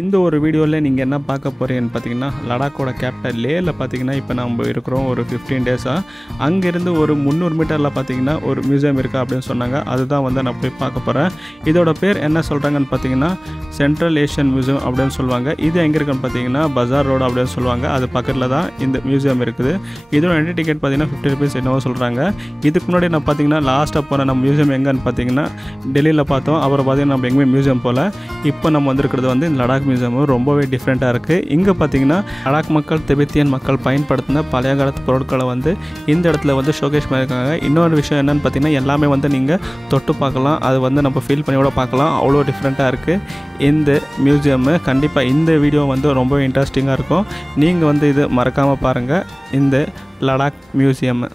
இந்த ஒரு வீடியோவில் நீங்கள் என்ன பார்க்க போகிறீங்கன்னு பார்த்தீங்கன்னா, லடாக்கோட கேபிட்டல் லேயில் பார்த்தீங்கன்னா இப்போ நம்ம இருக்கிறோம் ஒரு 15 டேஸாக. அங்கேருந்து ஒரு 300 மீட்டரில் பார்த்தீங்கன்னா ஒரு மியூசியம் இருக்குது அப்படின்னு சொன்னாங்க. அதுதான் வந்து நான் போய் பார்க்க போகிறேன். இதோட பேர் என்ன சொல்கிறாங்கன்னு பார்த்தீங்கன்னா சென்ட்ரல் ஏஷியன் மியூசியம் அப்படின்னு சொல்லுவாங்க. இது எங்கே இருக்குன்னு பார்த்தீங்கன்னா பஜார் ரோடு அப்படின்னு சொல்லுவாங்க. அது பக்கத்தில் தான் இந்த மியூசியம் இருக்குது. இதோட என்ட்ரி டிக்கெட் பார்த்தீங்கன்னா 50 ருபீஸ் என்னவோ சொல்கிறாங்க. இதுக்கு முன்னாடி நான் பார்த்தீங்கன்னா லாஸ்ட்டாக போன நம்ம மியூசியம் எங்கன்னு பார்த்தீங்கன்னா டெல்லியில் பார்த்தோம். அப்புறம் பார்த்தீங்கன்னா நம்ம எங்கேயுமே மியூசியம் போல். இப்போ நம்ம வந்திருக்கிறது வந்து இந்த லடாக் மியூசியம் ரொம்பவே டிஃப்ரெண்ட்டாக இருக்குது. இங்கே பார்த்தீங்கன்னா லடாக் மக்கள் திபெத்தியன் மக்கள் பயன்படுத்தின பழைய காலத்து பொருட்களை வந்து இந்த இடத்துல வந்து ஷோகேஸ் பண்ணியிருக்காங்க. இன்னொரு விஷயம் என்னென்னு பார்த்தீங்கன்னா எல்லாமே வந்து நீங்கள் தொட்டு பார்க்கலாம். அது வந்து நம்ம ஃபீல் பண்ணி கூட பார்க்கலாம். அவ்வளோ டிஃப்ரெண்ட்டாக இருக்குது இந்த மியூசியம்மு. கண்டிப்பாக இந்த வீடியோ வந்து ரொம்ப இன்ட்ரெஸ்டிங்காக இருக்கும். நீங்கள் வந்து இது மறக்காமல் பாருங்கள் இந்த லடாக் மியூசியம்மு.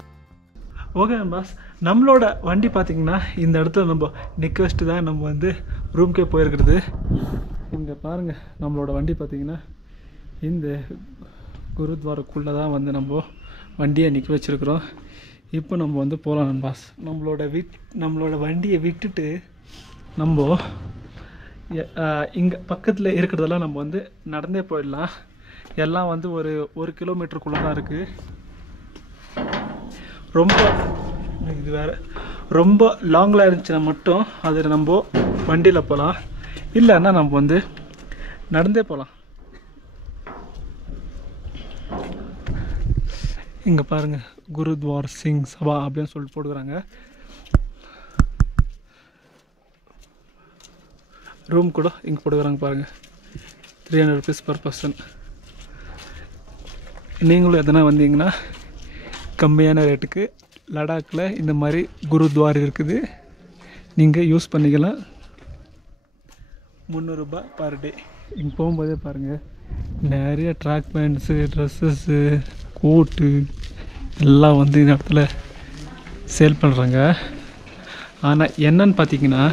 ஓகே பாஸ், நம்மளோட வண்டி பார்த்திங்கன்னா இந்த இடத்துல நம்ம நிற்க வச்சுட்டு தான் நம்ம வந்து ரூம்க்கே போயிருக்கிறது. இங்கே பாருங்கள், நம்மளோட வண்டி பார்த்திங்கன்னா இந்த குருத்வாரக்குள்ளே தான் வந்து நம்ம வண்டியை நிற்க வச்சுருக்குறோம். இப்போ நம்ம வந்து போகலாம் பாஸ். நம்மளோட வண்டியை விட்டுட்டு நம்ம இங்கே பக்கத்தில் இருக்கிறதெல்லாம் நம்ம வந்து நடந்தே போயிடலாம். எல்லாம் வந்து ஒரு கிலோமீட்டருக்குள்ளே தான் இருக்குது. இது வேறு ரொம்ப லாங்கில் இருந்துச்சுன்னா மட்டும் அதில் நம்ம வண்டியில் போகலாம். இல்லைன்னா நம்ம வந்து நடந்தே போகலாம். இங்கே பாருங்கள், குருத்வார் சிங் சபா அப்படின்னு சொல்லிட்டு போட்டுக்கிறாங்க. ரூம் கூட இங்கே போட்டுக்கிறாங்க பாருங்கள். 300 ருபீஸ் பர் பர்சன். நீங்களும் எதனா வந்தீங்கன்னா கம்மியான ரேட்டுக்கு லடாக்கில் இந்த மாதிரி குருத்வார் இருக்குது, நீங்கள் யூஸ் பண்ணிக்கலாம். 300 ரூபாய் பர் டே. இங்கே போகும்போதே பாருங்கள் நிறைய ட்ராக் பேண்ட்ஸு, ட்ரெஸ்ஸஸ்ஸு, கோட்டு எல்லாம் வந்து இந்த இடத்துல சேல் பண்ணுறாங்க. ஆனால் என்னன்னு பார்த்தீங்கன்னா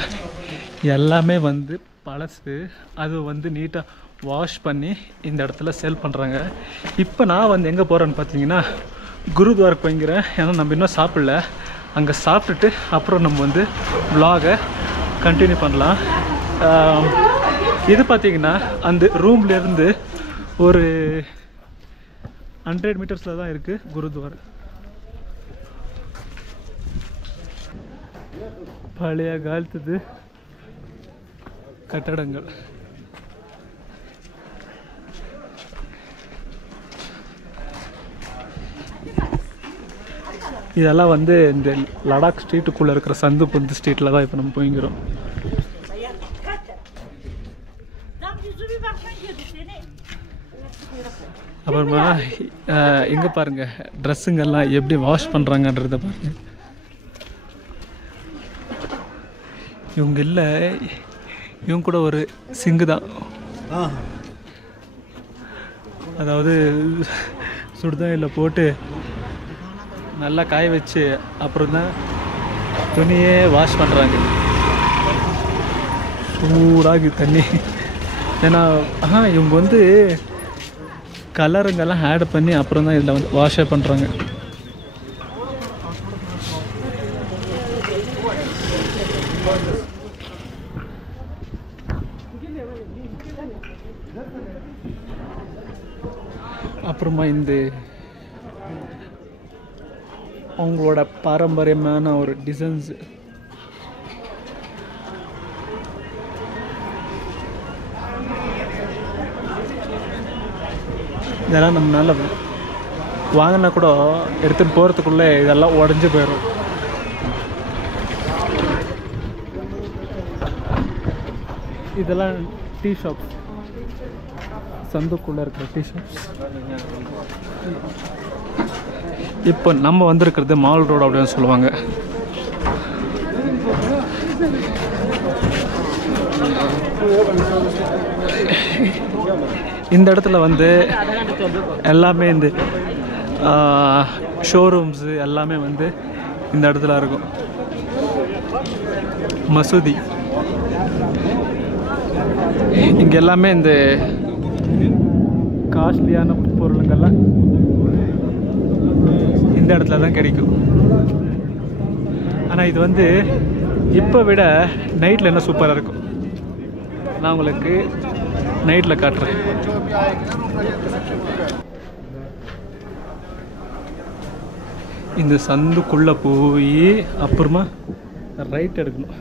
எல்லாமே வந்து பழசு. அது வந்து நீட்டாக வாஷ் பண்ணி இந்த இடத்துல சேல் பண்ணுறாங்க. இப்போ நான் வந்து எங்கே போகிறேன்னு பார்த்தீங்கன்னா குருத்வாருக்கு போய்க்கிறேன். ஏன்னா நம்ம இன்னும் சாப்பிடல. அங்கே சாப்பிட்டுட்டு அப்புறம் நம்ம வந்து vlog-ஐ கண்டினியூ பண்ணலாம். இது பார்த்திங்கன்னா அந்த ரூம்லேருந்து ஒரு 100 மீட்டர்ஸில் தான் இருக்குது குருத்வார். பழைய காலத்து கட்டடங்கள். இதெல்லாம் வந்து இந்த லடாக் ஸ்ட்ரீட்டுக்குள்ளே இருக்கிற சந்து பொந்து ஸ்ட்ரீட்டில் தான் இப்போ நம்ம போய்க்கிறோம். அப்புறமா இங்கே பாருங்கள் ட்ரெஸ்ஸுங்கெல்லாம் எப்படி வாஷ் பண்ணுறாங்கன்றத பாருங்கள். இவங்க இல்லை, இவங்க கூட ஒரு சிங்கு தான். அதாவது சுடுதண்ணியில் போட்டு நல்லா காய வச்சு அப்புறம் தான் துணியே வாஷ் பண்ணுறாங்க. சூடாகி தண்ணி. ஏன்னா இவங்க வந்து கலருங்கெல்லாம் ஆட் பண்ணி அப்புறம் தான் இதில் வந்து வாஷே பண்ணுறாங்க. அப்புறமா இந்த அவங்களோட பாரம்பரியமான ஒரு டிசைன்ஸ். இதெல்லாம் நம்மளால வாங்கினா கூட எடுத்துகிட்டு போகிறதுக்குள்ளே இதெல்லாம் உடஞ்சி போயிடும். இதெல்லாம் டீ ஷாப்ஸ், சந்துக்குள்ளே இருக்கிற டீ ஷாப்ஸ். இப்போ நம்ம வந்திருக்கிறது மால் ரோடு அப்படின்னு சொல்லுவாங்க. இந்த இடத்துல வந்து எல்லாமே இந்த ஷோரூம்ஸு எல்லாமே வந்து இந்த இடத்துல இருக்கும். மசூதி இங்கே எல்லாமே இந்த காஸ்ட்லியான பொருளுங்கள்லாம் இந்த இடத்துல தான் கிடைக்கும். ஆனால் இது வந்து இப்போ விட நைட்டில் என்ன சூப்பராக இருக்கும். நான் உங்களுக்கு நைட்டில் காட்டுறேன். இந்த சந்துக்குள்ளே போய் அப்புறமா ரைட் எடுக்கணும்.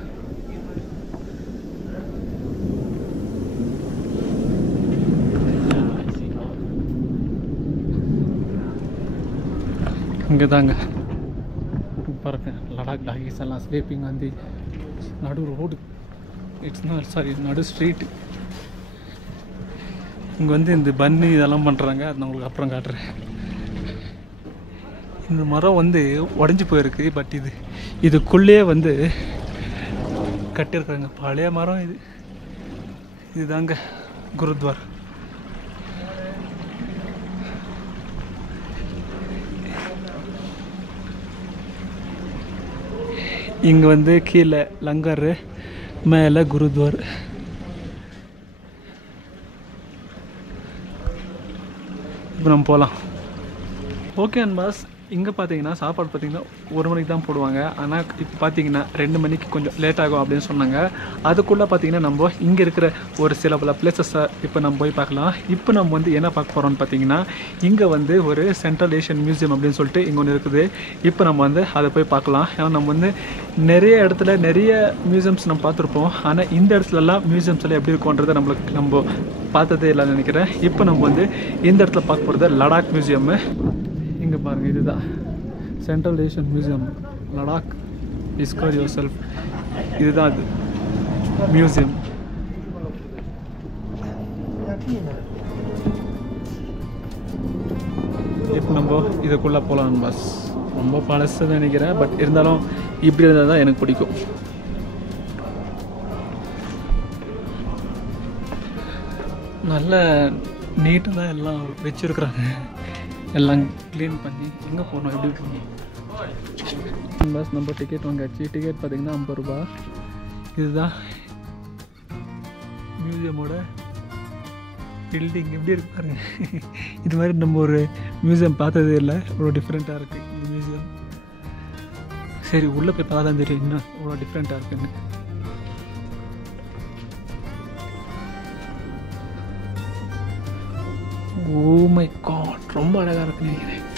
இங்கே தாங்க பாருங்க லடாக் டாகிஸ் எல்லாம் ஸ்லீப்பிங் வந்து நடு ரோடு, இட்ஸ் நாட் சாரி நடு ஸ்ட்ரீட்டு. இங்கே வந்து இந்த பன்னு இதெல்லாம் பண்ணுறாங்க, அது நான் உங்களுக்கு அப்புறம் காட்டுறேன். இந்த மரம் வந்து உடஞ்சி போயிருக்கு, பட் இதுக்குள்ளேயே வந்து கட்டியிருக்காங்க. பழைய மரம் இதுதாங்க குருத்வார். இங்கே வந்து கீழே லங்கர், மேலே குருத்வார். இப்போ நம்ம போகலாம். ஓகே அன்பாஸ், இங்கே பார்த்தீங்கன்னா சாப்பாடு பார்த்தீங்கன்னா 1 மணிக்கு தான் போடுவாங்க. ஆனால் இப்போ பார்த்தீங்கன்னா 2 மணிக்கு கொஞ்சம் லேட் ஆகும் அப்படின்னு சொன்னாங்க. அதுக்குள்ளே பார்த்தீங்கன்னா நம்ம இங்கே இருக்கிற ஒரு சில பல பிளேசஸை இப்போ நம்ம போய் பார்க்கலாம். இப்போ நம்ம வந்து என்ன பார்க்க போகிறோம்னு பார்த்தீங்கன்னா, இங்கே வந்து ஒரு சென்ட்ரல் ஏஷியன் மியூசியம் அப்படின்னு சொல்லிட்டு இங்கே ஒன்று இருக்குது. இப்போ நம்ம வந்து அதை போய் பார்க்கலாம். ஏன்னா நம்ம வந்து நிறைய இடத்துல நிறைய மியூசியம்ஸ் நம்ம பார்த்துருப்போம். ஆனால் இந்த இடத்துலலாம் மியூசியம்ஸ் எல்லாம் எப்படி இருக்கும்ன்றதை நம்ம பார்த்ததே இல்லைன்னு நினைக்கிறேன். இப்போ நம்ம வந்து இந்த இடத்துல பார்க்க போகிறது லடாக் மியூசியம்மு. இங்கே பாருங்கள், இதுதான் central Asian museum Ladakh, discover your self. இதுதான் அது மியூசியம். இப்போ நம்ம இதுக்குள்ளே போகலாம் பஸ். ரொம்ப பழசுன்னு நினைக்கிறேன், பட் இருந்தாலும் இப்படி இருந்தால் தான் எனக்கு பிடிக்கும். நல்ல நீட்டாக தான் எல்லாம் வச்சுருக்குறாங்க, எல்லாம் க்ளீன் பண்ணி. எங்கே போகணும், எப்படி போகணும்? பஸ் நம்ம டிக்கெட் வாங்காச்சு. டிக்கெட் பார்த்திங்கன்னா 50 ரூபா. இதுதான் மியூசியமோட பில்டிங். எப்படி இருக்கு பாருங்க. இது மாதிரி நம்ம ஒரு மியூசியம் பார்த்ததே இல்லை, இவ்வளோ டிஃப்ரெண்ட்டாக இருக்குது இந்த மியூசியம். சரி, உள்ளே போய் பார்த்தா தான் தெரியும் இன்னும் இவ்வளோ டிஃப்ரெண்ட்டாக இருக்குன்னு. ஓ மை காட், ரொம்ப அழகாக இருக்குன்னு நினைக்கிறேன்.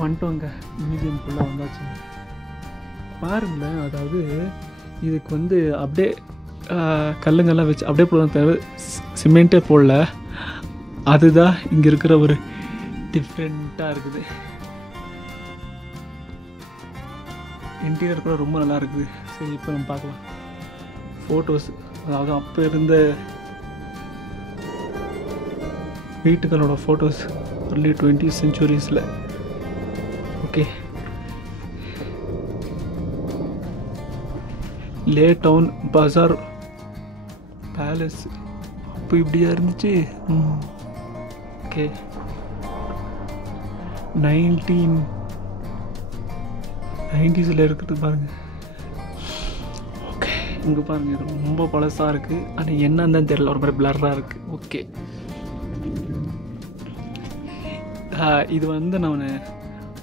வந்துட்டோங்க, மியூசியம்குள்ளே வந்தாச்சு. பாருங்களேன், அதாவது இதுக்கு வந்து அப்படியே கல்லுங்கெல்லாம் வச்சு அப்படியே போடலாம், தவிர சிமெண்ட்டே போடல. அதுதான் இங்கே இருக்கிற ஒரு டிஃப்ரெண்ட்டாக இருக்குது. இன்டீரியர் கூட ரொம்ப நல்லா இருக்குது. சரி, இப்போ நம்ம பார்க்கலாம் ஃபோட்டோஸ். அதாவது அப்போ இருந்த வீட்டுகளோட photos, early 20th centuries. Okay, Leh town bazaar palace அப்போ இப்படியா இருந்துச்சு. ஓகே, 1990s இருக்கிறது பாருங்க. ஓகே, இங்கே பாருங்க, இது ரொம்ப பழசாக இருக்குது. ஆனால் என்னன்னு தான் தெரியல, ஒரு மாதிரி பிளர்ராக இருக்குது. ஓகே, இது வந்து நான்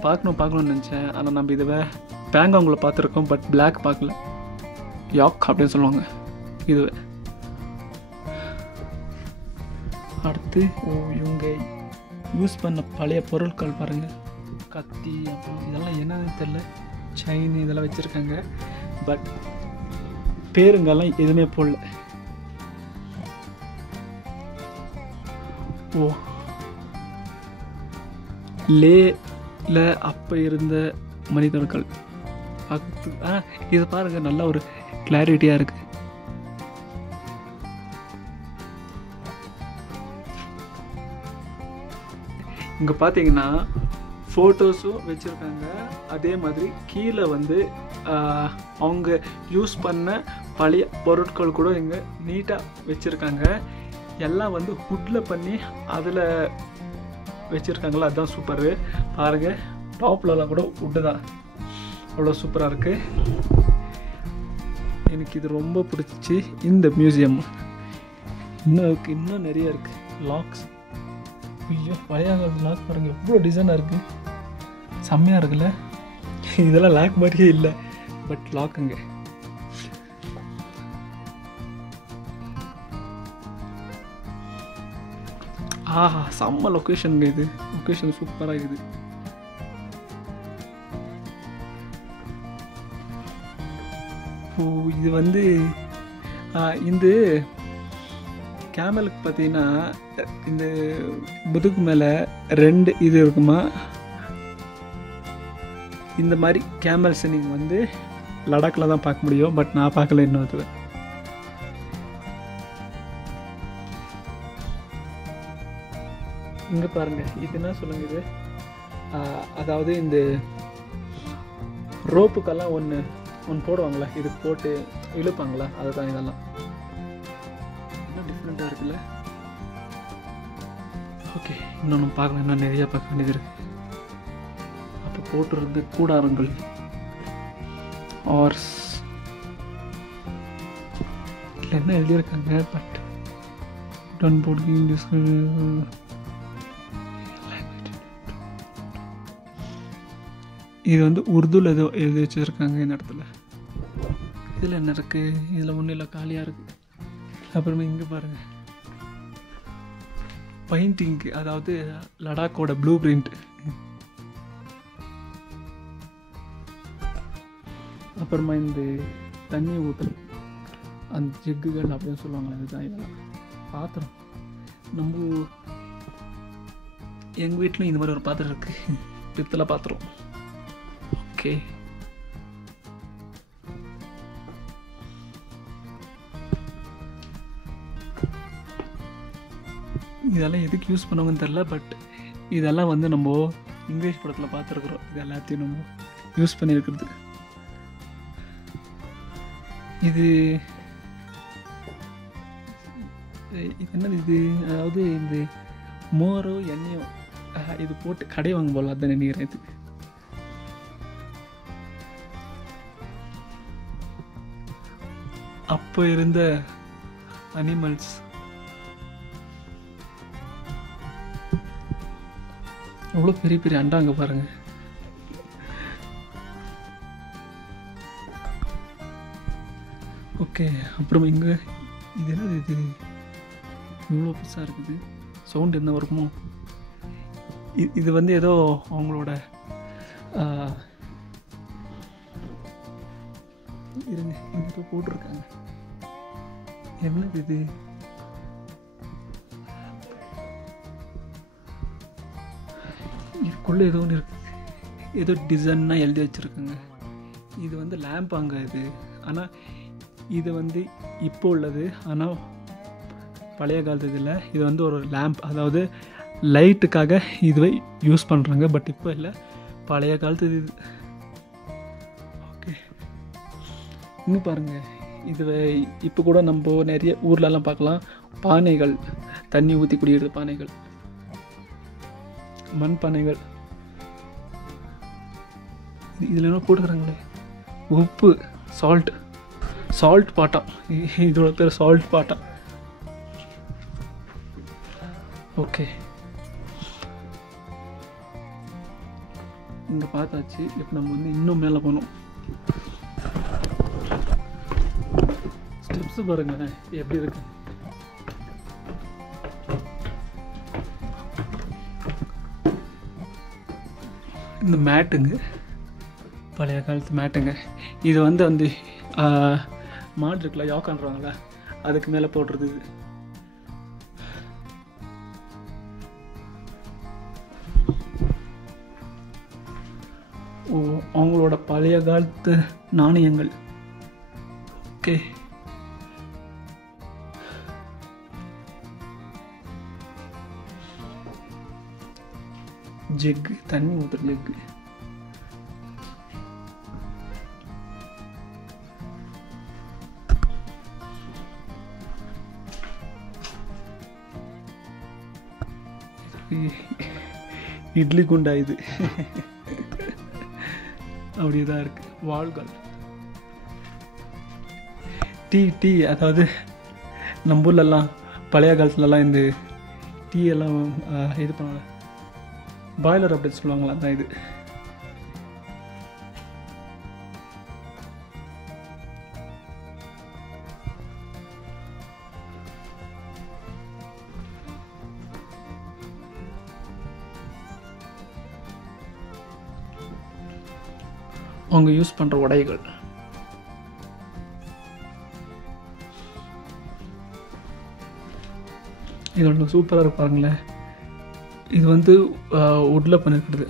பார்க்கணும்னு நினச்சேன். ஆனால் நம்ம இதுவே பேங்காங்கில் பார்த்துருக்கோம், பட் பிளாக் பார்க்கல. யாக் அப்படின்னு சொல்லுவாங்க இதுவே. அடுத்து இவங்க யூஸ் பண்ண பழைய பொருட்கள் பாருங்கள். கத்தி, அப்புறம் இதெல்லாம் என்னன்னு தெரியல, செயின் இதெல்லாம் வச்சுருக்காங்க. பட் பேருங்கெல்லாம் எதுவுமே போடல. ஓ, லேல அப்போ இருந்த மனிதர்கள் பார்த்து. இது பாருங்க, நல்ல ஒரு கிளாரிட்டியாக இருக்கு. இங்கே பார்த்தீங்கன்னா ஃபோட்டோஸும் வச்சுருக்காங்க. அதே மாதிரி கீழே வந்து அவங்க யூஸ் பண்ண பழைய பொருட்கள் கூட இங்கே நீட்டாக வச்சுருக்காங்க. எல்லாம் வந்து வுட்டில் பண்ணி அதில் வச்சுருக்காங்களா, அதுதான் சூப்பரு. பாருங்கள், டாப்லலாம் கூட வுட்டு தான், அவ்வளோ சூப்பராக இருக்குது. எனக்கு இது ரொம்ப பிடிச்சி இந்த மியூசியம். இன்னும் நிறைய இருக்குது லாக்ஸ். ஐயோ, பழைய காலத்து லாக் பாருங்கள், எவ்வளோ டிசைனாக இருக்குது, செம்மையாக இருக்குல்ல. இதெல்லாம் லாக் மாதிரியே இல்லை, பட் லாக்குங்க. செம்ம லொக்கேஷனுங்க இது. லொக்கேஷன் சூப்பராக இருக்குது. இது வந்து இந்த கேமலுக்கு பார்த்தீங்கன்னா இந்த முதுகு மேலே 2 இது இருக்குமா. இந்த மாதிரி கேமல்ஸை நீங்கள் வந்து லடாக்கில் தான் பார்க்க முடியும். பட் நான் பார்க்கல இன்னும். அது இங்கே பாருங்கள், இது என்ன சொல்லுங்க இது, அதாவது இந்த ரோப்புக்கெல்லாம் ஒன்று போடுவாங்களா, இது போட்டு இழுப்பாங்களா, அதுதான் இதெல்லாம். இன்னும் டிஃப்ரெண்ட்டாக இருக்குல்ல. ஓகே, இன்னொன்று பார்க்கலாம், இன்னும் நிறையா பார்க்க வேண்டியது இருக்குது. அப்போ போட்டுருந்து கூடாரங்கள் ஆர்ஸ் இல்லை என்ன எழுதியிருக்காங்க. பட் டன் போர்டிங் இது வந்து உருதுல ஏதோ எழுதி வச்சுருக்காங்க இந்த இடத்துல. இதில் என்ன இருக்குது, இதில் ஒன்றும் இல்லை, காலியாக இருக்குது. அப்புறமா இங்கே பாருங்கள், பெயிண்டிங்க்கு, அதாவது லடாக்கோட ப்ளூ பிரிண்ட். அப்புறமா இந்த தண்ணி ஊற்றுறது, அந்த ஜெக்குகள் அப்படின்னு சொல்லுவாங்க, அதுதான் இதெல்லாம். பாத்திரம், நம்ம எங்கள் வீட்லையும் இந்த மாதிரி ஒரு பாத்திரம் இருக்குது, பித்தளை பாத்திரம். ஓகே, இதெல்லாம் எதுக்கு யூஸ் பண்ணுவாங்கன்னு தெரில. பட் இதெல்லாம் வந்து நம்ம இங்கிலீஷ் படத்தில் பார்த்துருக்குறோம். இது எல்லாத்தையும் நம்ம யூஸ் பண்ணியிருக்கிறது. இது என்னது இது, அதாவது இந்த மோரோ எண்ணெயோ இது போட்டு கடை வாங்க போல, அதான் நினைக்கிறேன். இது அப்போ இருந்த அனிமல்ஸ். அவ்வளோ பெரிய பெரிய அண்டா அங்கே பாருங்க. ஓகே, அப்புறம் இங்கே இது என்னது, இது இவ்வளோ பெருசாக இருக்குது. சவுண்ட் என்ன வருமோ. இது வந்து ஏதோ அவங்களோட இருங்க, இங்கே போட்டிருக்காங்க. என்னது இது, இதுக்குள்ளே ஏதோ ஒன்று இருக்குது, ஏதோ டிசைன்னாக எழுதி வச்சுருக்காங்க. இது வந்து லேம்ப் அங்கே இது. ஆனால் இது வந்து இப்போ உள்ளது, ஆனால் பழைய காலத்து இதில் இது வந்து ஒரு லேம்ப், அதாவது லைட்டுக்காக இதுவை யூஸ் பண்ணுறாங்க. பட் இப்போ இல்லை, பழைய காலத்து இது. ஓகே, இன்னும் பாருங்கள், இது இப்போ கூட நம்ம நிறைய ஊர்லலாம் பார்க்கலாம். பானைகள், தண்ணி ஊற்றி குடிக்கிறது பானைகள், மண் பானைகள். இதில் என்ன போட்டுக்கிறாங்களே, உப்பு, சால்ட் பாட்டா. இதோட பேர் சால்ட் பாட்டா. ஓகே, இங்கே பார்த்தாச்சு. இப்போ நம்ம வந்து இன்னும் மேலே போகணும். ஸ்டெப்ஸ் பாருங்க எப்படி இருக்கு. இந்த மேட்டுங்க, பழைய காலத்து மேட்டுங்க. இது வந்து மாடு இருக்குல்ல, யோக்கான்றாங்கள, அதுக்கு மேலே போடுறது இது. அவங்களோட பழைய காலத்து நாணயங்கள். ஓகே, ஜெக்கு, தண்ணி ஊற்றுற ஜெக்கு. இட்லி குண்டா இது. அப்படியேதான் இருக்கு. வாள்கள், டீ, அதாவது நம்ம ஊர்லலாம் பழைய காலத்துலலாம் இந்த டீ எல்லாம் இது பண்ண பாய்லர் அப்படின்னு சொல்லுவாங்களா, தான் இது. அவங்க யூஸ் பண்ணுற உடைகள். இதோட சூப்பராக இருப்பாங்களேன். இது வந்து வுட்டில் பண்ணியிருக்கிறது.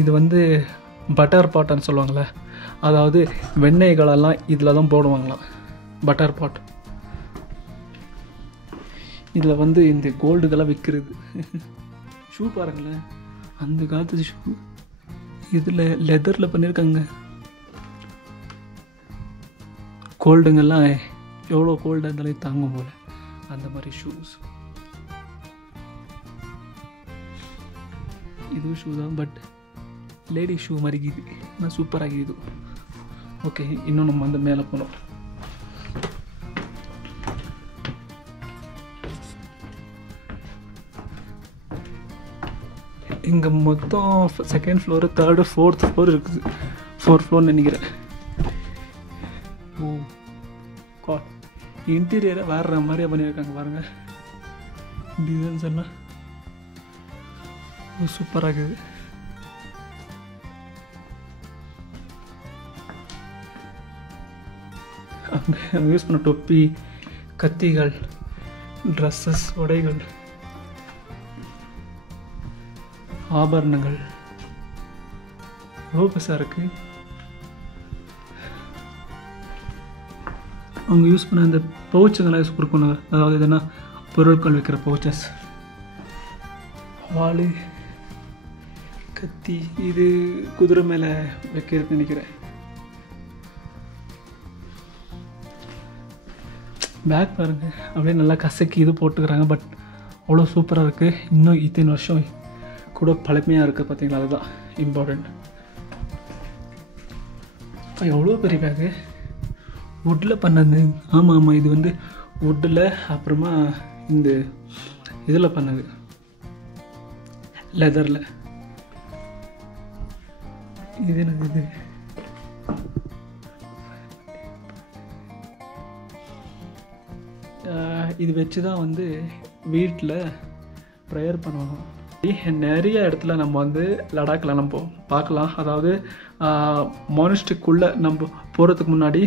இது வந்து பட்டர் பாட்டுன்னு சொல்லுவாங்களே, அதாவது வெண்ணெய்களெல்லாம் இதில் தான் போடுவாங்களாம். பட்டர் பாட். இதில் வந்து இந்த கோல்டுக்கெல்லாம் விற்கிறது. ஷூ பாருங்களேன், அந்த காலத்து ஷூ. இதில் லெதரில் பண்ணியிருக்காங்க. கோல்டுங்கெல்லாம் எவ்வளோ கோல்டாக இருந்தாலும் தாங்கும் போல் அந்த மாதிரி ஷூஸ். இது ஷூ தான், பட் லேடி ஷூ மாதிரி இருக்குது. ஆனால் சூப்பராக இது. ஓகே, இன்னும் நம்ம வந்து மேலே போனோம். இங்கே மொத்தம் 2nd floor 3rd 4th floor இருக்குது. 4th ஃப்ளோர்னு நினைக்கிறேன். ஓ காட், இன்டீரியரை வேற மாதிரியே பண்ணியிருக்காங்க பாருங்கள். டிசைன்ஸ் எல்லாம் சூப்பராக இருக்குது. அங்கே யூஸ் பண்ண தொப்பி, கத்திகள், ட்ரெஸ்ஸஸ், உடைகள், ஆபரணங்கள் எவ்வளோ பெருசாக இருக்குது. அவங்க யூஸ் பண்ண அந்த பவுச்சுங்கெல்லாம் யூஸ் கொடுக்கணும். அதாவது எதுனா பொருட்கள் வைக்கிற பவுச்சஸ். வாள், கத்தி, இது குதிரை மேலே வைக்கிறதுன்னு நினைக்கிறேன். பேக் பாருங்கள், அப்படியே நல்லா கசக்கி இது போட்டுக்கிறாங்க. பட் அவ்வளோ சூப்பராக இருக்குது. இன்னும் இத்தனை வருஷம் கூட பழமையாக இருக்குது பார்த்தீங்களா, அதுதான் இம்பார்ட்டண்ட். எவ்வளோ பெரிய பேக்கு, வுட்டில் பண்ணது. ஆமாம், இது வந்து வுட்டில், அப்புறமா இந்த இதில் பண்ணது லெதரில். இது எனக்கு இது வச்சு தான் வந்து வீட்டில் ப்ரேயர் பண்ணுவாங்க. நிறைய இடத்துல நம்ம வந்து லடாக்கில் நம்ம பார்க்கலாம். அதாவது மானிஸ்டிக்குள்ளே நம்ம போகிறதுக்கு முன்னாடி,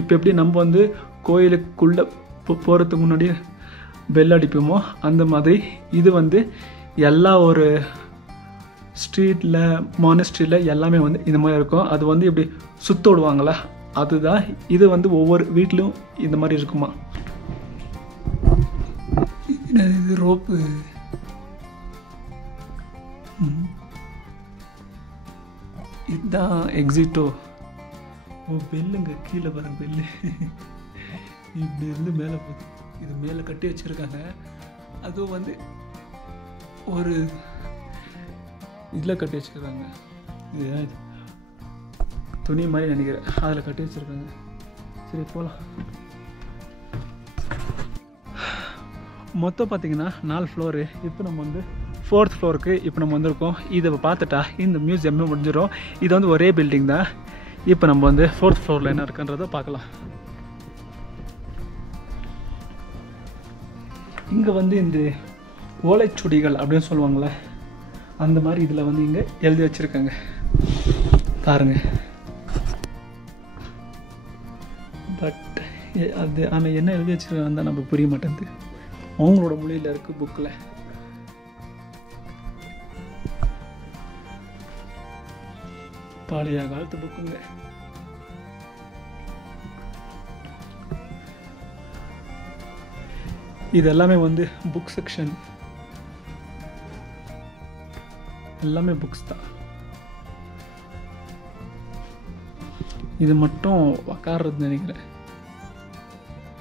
இப்போ எப்படி நம்ம வந்து கோயிலுக்குள்ளே போகிறதுக்கு முன்னாடி பெல் அடிப்போமோ அந்த மாதிரி இது வந்து எல்லா ஒரு ஸ்ட்ரீட்டில், மானிஸ்ட்ரியில் எல்லாமே வந்து இந்த மாதிரி இருக்கும். அது வந்து இப்படி சுத்த விடுவாங்களே, அதுதான் இது வந்து ஒவ்வொரு வீட்லையும் இந்த மாதிரி இருக்குமா. இது ரோப்பு. இதுதான் எக்ஸிட்டோ. ஓ, பெல்லுங்க கீழே பாருங்க, பெல்லு இப்படி இருந்து மேலே போகுது. இது மேலே கட்டி வச்சுருக்காங்க. அதுவும் வந்து ஒரு இதில் கட்டி வச்சுருக்காங்க. இது துணி மாதிரி நினைக்கிறேன், அதில் கட்டி வச்சுருக்காங்க. சரி போகலாம். மொத்தம் பார்த்திங்கன்னா 4 ஃப்ளோரு. இப்போ நம்ம வந்து 4th ஃப்ளோருக்கு இப்போ நம்ம வந்திருக்கோம். இதை பார்த்துட்டா இந்த மியூசியமே முடிஞ்சிடும். இது வந்து ஒரே பில்டிங் தான். இப்போ நம்ம வந்து 4th ஃப்ளோரில் என்ன இருக்குன்றதை பார்க்கலாம். இங்கே வந்து இந்த ஓலைச்சுடிகள் அப்படின்னு சொல்லுவாங்களே, அந்த மாதிரி இதில் வந்து இங்கே எழுதி வச்சுருக்காங்க பாருங்கள். பட் அது ஆனால் என்ன எழுதி வச்சுருக்காங்க தான் நம்ம புரிய மாட்டேங்குது. அவங்களோட மொழியில் இருக்குது புக்கில். பழைய காலத்து புக்குங்க. இது எல்லாமே வந்து புக் செக்ஷன், எல்லாமே புக்ஸ் தான். இது மட்டும் உக்காடுறது நினைக்கிறேன்,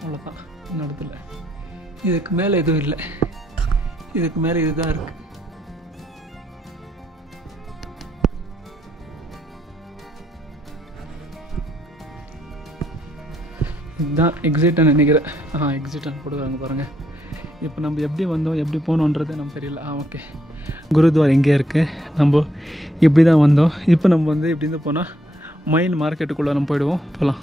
அவ்வளோதான். நடத்துல இதுக்கு மேலே எதுவும் இல்லை. இதுக்கு மேலே இதுதான் இருக்கு. இதுதான் எக்ஸிட்டான்னு நினைக்கிறேன். எக்ஸிட்டான்னு கொடுக்குறாங்க பாருங்கள். இப்போ நம்ம எப்படி வந்தோம், எப்படி போகணுன்றது நம்ம தெரியல. ஓகே, குருத்வார் எங்கேயா இருக்குது. நம்ம இப்படி தான் வந்தோம். இப்போ நம்ம வந்து இப்படி இருந்து போனால் மைன் மார்க்கெட்டுக்குள்ளே நம்ம போயிடுவோம். போகலாம்.